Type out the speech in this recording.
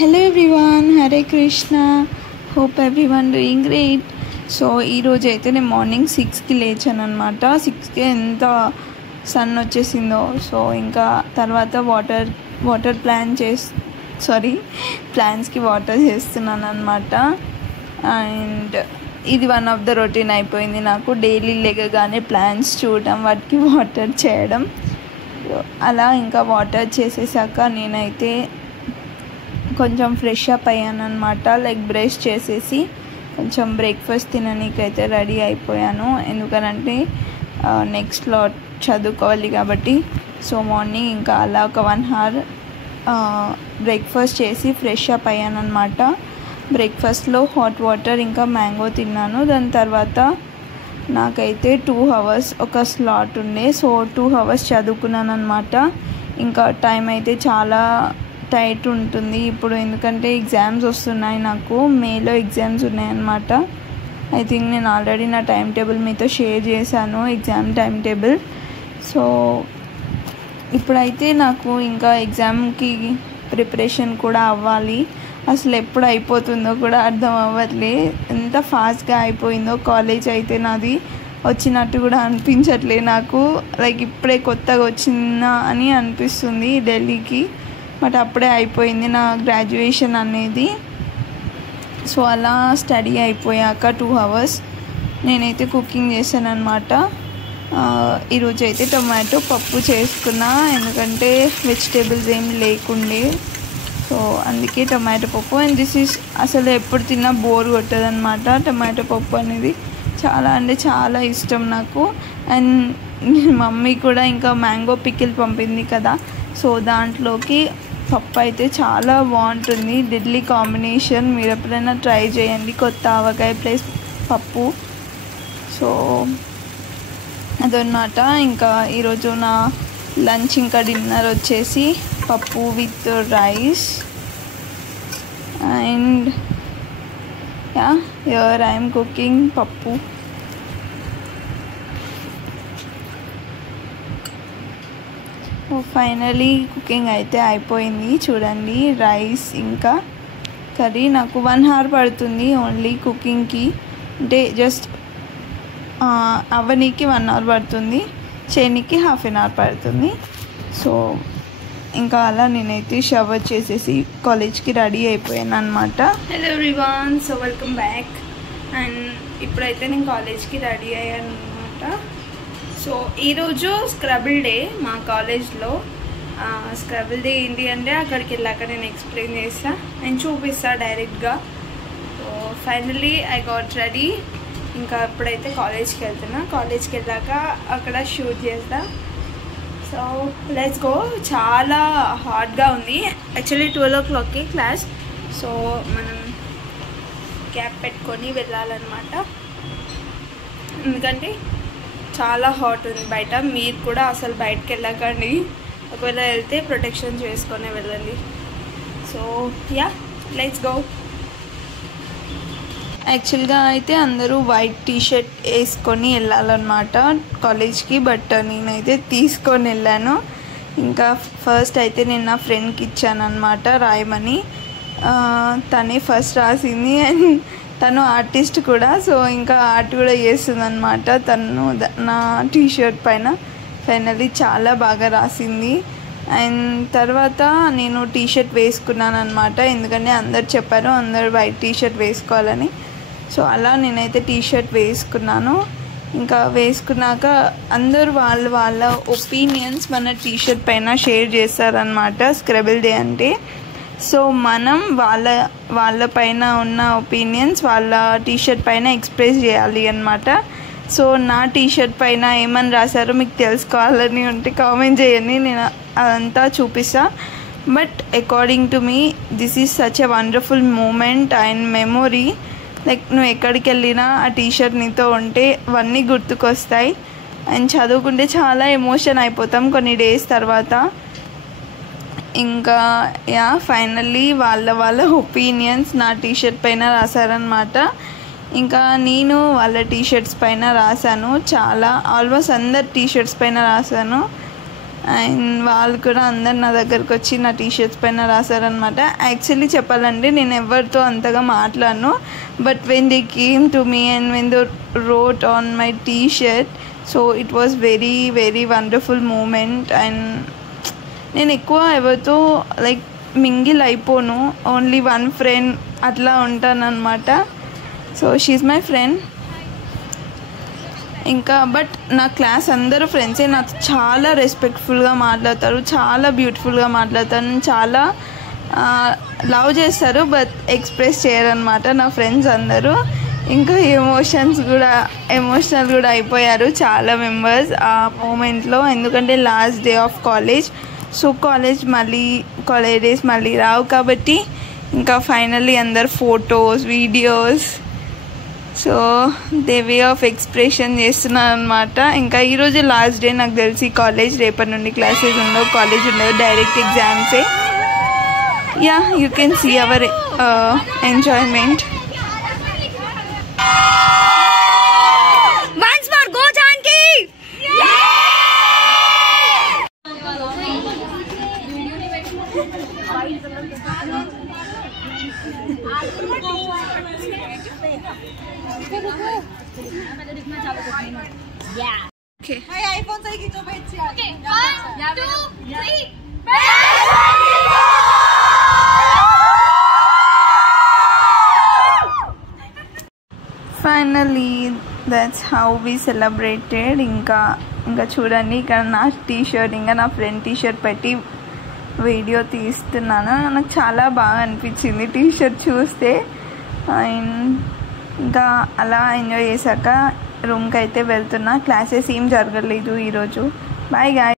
Hello everyone, Hare Krishna. Hope everyone doing great. So ఈరోజు అయితే నేను మార్నింగ్ 6కి లేచాను అనమాట. 6కి ఎంత సన్ వచ్చేసిందో. సో ఇంకా తర్వాత ప్లాంట్స్కి వాటర్ చేస్తున్నాను అనమాట. అండ్ ఇది వన్ ఆఫ్ ద రొటీన్ అయిపోయింది నాకు. డైలీ లేగగానే ప్లాంట్స్ చూడడం, వాటికి వాటర్ చేయడం. అలా ఇంకా వాటర్ చేసేసాక నేనైతే కొంచెం ఫ్రెష్ అప్ అయ్యాను అనమాట. లైక్ బ్రష్ చేసేసి కొంచెం బ్రేక్ఫాస్ట్ తిననీకైతే రెడీ అయిపోయాను. ఎందుకనంటే నెక్స్ట్లో చదువుకోవాలి కాబట్టి. సో మార్నింగ్ ఇంకా అలా ఒక 1 hour బ్రేక్ఫాస్ట్ చేసి ఫ్రెష్ అప్ అయ్యాను అనమాట. బ్రేక్ఫాస్ట్లో హాట్ వాటర్ ఇంకా మ్యాంగో తిన్నాను. దాని తర్వాత నాకైతే 2 hours ఒక స్లాట్ ఉండే. సో 2 hours చదువుకున్నాను అనమాట. ఇంకా టైం అయితే చాలా టైట్ ఉంటుంది ఇప్పుడు, ఎందుకంటే ఎగ్జామ్స్ వస్తున్నాయి. నాకు మేలో ఎగ్జామ్స్ ఉన్నాయన్నమాట. ఐ థింక్ నేను ఆల్రెడీ నా టైం టేబుల్ మీతో షేర్ చేశాను, ఎగ్జామ్ టైం టేబుల్. సో ఇప్పుడైతే నాకు ఇంకా ఎగ్జామ్కి ప్రిపరేషన్ కూడా అవ్వాలి. అసలు ఎప్పుడు అయిపోతుందో కూడా అర్థం అవ్వట్లే. ఎంత ఫాస్ట్గా అయిపోయిందో. కాలేజ్ అయితే నాది వచ్చినట్టు కూడా అనిపించట్లే నాకు. లైక్ ఇప్పుడే కొత్తగా వచ్చిందా అని అనిపిస్తుంది ఢిల్లీకి. బట్ అప్పుడే అయిపోయింది నా గ్రాడ్యుయేషన్ అనేది. సో అలా స్టడీ అయిపోయాక 2 hours నేనైతే కుకింగ్ చేశాను అనమాట. ఈరోజు అయితే టొమాటో పప్పు చేసుకున్నా, ఎందుకంటే వెజిటేబుల్స్ ఏమి లేకుండే. సో అందుకే టొమాటో పప్పు. అండ్ దిస్ ఈజ్ అసలు ఎప్పుడు తిన్నా బోర్ కొట్టదనమాట. టొమాటో పప్పు అనేది చాలా అంటే చాలా ఇష్టం నాకు. అండ్ మమ్మీ కూడా ఇంకా మ్యాంగో పికిల్ పంపింది కదా, సో దాంట్లోకి పప్పు అయితే చాలా బాగుంటుంది. ఢిల్లీ కాంబినేషన్. మీరు ఎప్పుడైనా ట్రై చేయండి, కొత్త ఆవకాయ ప్లస్ పప్పు. సో అదన్నమాట. ఇంకా ఈరోజు నా లంచ్ ఇంకా డిన్నర్ వచ్చేసి పప్పు with rice. And here I am cooking పప్పు. ఫైనలీ కుకింగ్ అయితే అయిపోయింది. చూడండి, రైస్ ఇంకా కర్రీ. నాకు 1 hour పడుతుంది ఓన్లీ కుకింగ్కి. అంటే జస్ట్ అవ్వనీకి 1 hour పడుతుంది, చేయనీకి 1/2 hour పడుతుంది. సో ఇంకా అలా నేనైతే షవర్ చేసేసి కాలేజ్కి రెడీ అయిపోయాను అనమాట. Hello everyone, so welcome back. And ఇప్పుడైతే నేను కాలేజ్కి రెడీ అయ్యాను అనమాట. సో ఈరోజు స్క్రబుల్ డే మా కాలేజ్లో. స్క్రబుల్ డే ఏంటి అంటే అక్కడికి వెళ్ళాక నేను ఎక్స్ప్లెయిన్ చేస్తా, నేను చూపిస్తా డైరెక్ట్గా. So finally I got ready. ఇంకా ఇప్పుడైతే కాలేజ్కి వెళ్తున్నా. కాలేజ్కి వెళ్ళాక అక్కడ షూట్ చేస్తా. So let's go. చాలా హాట్గా ఉంది. యాక్చువల్లీ 12 o'clockకి క్లాస్. సో మనం క్యాప్ పెట్టుకొని వెళ్ళాలన్నమాట, ఎందుకంటే చాలా హాట్ ఉంది బయట. మీరు కూడా అసలు బయటకు వెళ్ళకండి. ఒకవేళ వెళ్తే ప్రొటెక్షన్ చేసుకొని వెళ్ళండి. So yeah, let's go. యాక్చువల్గా అయితే అందరూ వైట్ టీషర్ట్ వేసుకొని వెళ్ళాలన్నమాట కాలేజ్కి. బట్ నేనైతే తీసుకొని వెళ్ళాను. ఇంకా ఫస్ట్ అయితే నేను నా ఫ్రెండ్కి ఇచ్చాను అనమాట రాయమని. తనే ఫస్ట్ రాసింది. అండ్ తను ఆర్టిస్ట్ కూడా. సో ఇంకా ఆర్ట్ కూడా చేస్తుంది అనమాట తను నా టీషర్ట్ పైన. ఫైనల్లీ చాలా బాగా రాసింది. అండ్ తర్వాత నేను టీషర్ట్ వేసుకున్నాను అనమాట, ఎందుకంటే అందరు చెప్పారు అందరు వైట్ టీషర్ట్ వేసుకోవాలని. సో అలా నేనైతే టీషర్ట్ వేసుకున్నాను. ఇంకా వేసుకున్నాక అందరూ వాళ్ళ ఒపీనియన్స్ మన టీషర్ట్ పైన షేర్ చేస్తారనమాట స్క్రబుల్ డే అంటే. సో మనం వాళ్ళ పైన ఉన్న ఒపీనియన్స్ వాళ్ళ టీషర్ట్ పైన ఎక్స్ప్రెస్ చేయాలి అన్నమాట. సో నా టీషర్ట్ పైన ఏమని రాశారో మీకు తెలుసుకోవాలని ఉంటే కామెంట్ చేయండి, నేను అదంతా చూపిస్తా. But according to me this is such a wonderful moment and memory. Like నువ్వు ఎక్కడికి వెళ్ళినా ఆ టీషర్ట్ నీతో ఉంటే అవన్నీ గుర్తుకొస్తాయి. అండ్ చదువుకుంటే చాలా ఎమోషన్ అయిపోతాం కొన్ని డేస్ తర్వాత. ఇంకా ఫైనల్లీ వాళ్ళ ఒపీనియన్స్ నా టీషర్ట్ పైన రాశారనమాట. ఇంకా నేను వాళ్ళ టీషర్ట్స్ పైన రాశాను. చాలా ఆల్మోస్ట్ అందరు టీషర్ట్స్ పైన రాశాను. అండ్ వాళ్ళు కూడా అందరు నా దగ్గరకు వచ్చి నా టీషర్ట్స్ పైన రాశారనమాట. యాక్చువల్లీ చెప్పాలంటే నేను ఎవరితో అంతగా మాట్లాడను, but when they came to me and when they wrote on my tshirt, so it was very very wonderful moment. And నేను ఎక్కువ ఎవరితో లైక్ మింగిల్ అయిపోను, ఓన్లీ వన్ ఫ్రెండ్ అట్లా ఉంటానన్నమాట. So she's my friend. ఇంకా బట్ నా class అందరూ ఫ్రెండ్సే, నాకు చాలా రెస్పెక్ట్ఫుల్గా మాట్లాడతారు, చాలా బ్యూటిఫుల్గా మాట్లాడతారు, చాలా లవ్ చేస్తారు, బట్ ఎక్స్ప్రెస్ చేయరనమాట నా ఫ్రెండ్స్ అందరూ. ఇంకా ఎమోషనల్ కూడా అయిపోయారు చాలా మెంబర్స్ ఆ మూమెంట్లో, ఎందుకంటే last day of college. So college days మళ్ళీ రావు కాబట్టి ఇంకా ఫైనల్లీ అందరు photos, videos, so they way of expression చేస్తున్నాను అనమాట. ఇంకా ఈరోజు లాస్ట్ డే నాకు తెలిసి కాలేజ్, రేపటి నుండి క్లాసెస్ ఉండవు, కాలేజ్ ఉండవు, డైరెక్ట్ ఎగ్జామ్సే. Yeah, you can see our enjoyment. Okay. My iPhone side खींचो बैठ से. Okay. 1, 2, 3. Finally, that's how we celebrated. ఇంకా చూడండి, ఇక్కడ నా టీషర్ట్ ఇంకా నా ఫ్రెండ్ టీషర్ట్ పెట్టి వీడియో తీస్తున్నాను. నాకు చాలా బాగా అనిపించింది టీషర్ట్ చూస్తే. అండ్ ఇంకా అలా ఎంజాయ్ చేశాక రూమ్కి అయితే వెళ్తున్నా. క్లాసెస్ ఏం జరగలేదు ఈరోజు. Bye guy.